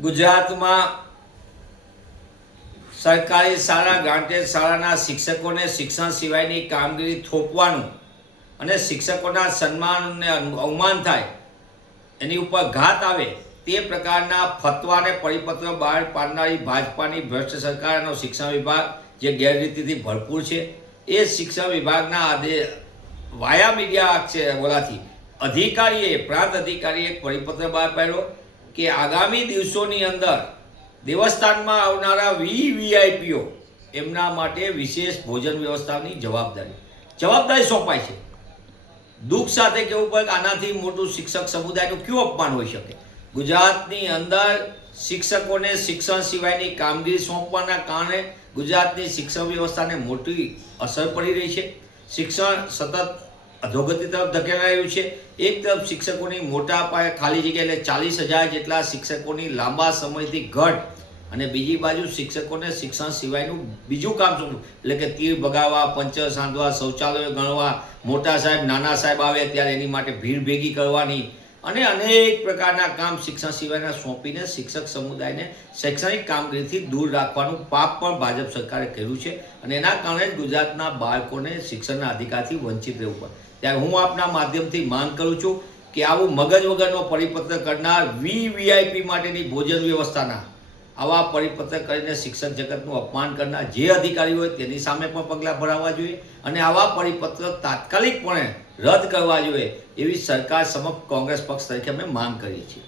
ગુજરાતમાં સરકારી શાળા ગ્રાન્ટેડ શાળાના શિક્ષકોને શિક્ષણ સિવાયની કામગીરી થોપવાનું અને શિક્ષકોના સન્માનને અવમાન થાય એની ઉપર ઘાત આવે તે પ્રકારના ફતવાને પરિપત્ર બહાર પાડનારી ભાજપાની ભ્રષ્ટ સરકારનો શિક્ષણ વિભાગ જે ગેરરીતિથી ભરપૂર છે એ શિક્ષણ વિભાગના વાયા મીડિયા બોલાથી અધિકારીએ પ્રાંત અધિકારીએ એક પરિપત્ર બહાર પાડ્યો કે આગામી દિવસોની અંદર દેવસ્થાનમાં આવનારા વીવીઆઈપીઓ એમના માટે વિશેષ ભોજન વ્યવસ્થાની જવાબદારી સોંપાય છે। દુઃખ સાથે કહેવું પડે કે આનાથી મોટું શિક્ષક સમુદાયનું ક્યું અપમાન હોઈ શકે। ગુજરાતની અંદર શિક્ષકોને શિક્ષણ સિવાયની કામગીરી સોંપવાના કારણે ગુજરાતની શિક્ષણ વ્યવસ્થાને મોટી અસર પડી રહી છે। શિક્ષણ સતત અધોગતિ તરફ ધકેલાઈ રહ્યું છે। એક તરફ શિક્ષકોની મોટા પાયે ખાલી જગ્યા એટલે 40,000 જેટલા શિક્ષકોની લાંબા સમયથી ઘટ અને બીજી બાજુ શિક્ષકોને શિક્ષણ સિવાયનું બીજું કામ સોંપવું એટલે કે તીર ભગાવવા, પંચર સાંધવા, શૌચાલયો ગણવા, મોટા સાહેબ નાના સાહેબ આવે ત્યારે એની માટે ભીડ ભેગી કરવાની અને અનેક પ્રકારના કામ શિક્ષણ સિવાયના સોંપીને શિક્ષક સમુદાયને શૈક્ષણિક કામગીરીથી દૂર રાખવાનું પાપ પણ ભાજપ સરકારે કર્યું છે અને એના કારણે જ ગુજરાતના બાળકોને શિક્ષણના અધિકારથી વંચિત રહેવું પડે। ત્યારે હું આપના માધ્યમથી માંગ કરું છું કે આવું મગજ વગરનો પરિપત્ર કરનાર વીવીઆઈપી માટેની ભોજન વ્યવસ્થાના આવા પરિપત્ર કરીને શિક્ષણ જગતનું અપમાન કરનાર જે અધિકારી હોય તેની સામે પણ પગલાં ભરાવવા જોઈએ અને આવા પરિપત્ર તાત્કાલિકપણે રદ કરવા જોઈએ એવી સરકાર સમક્ષ કોંગ્રેસ પક્ષ તરીકે અમે માંગ કરીએ છીએ।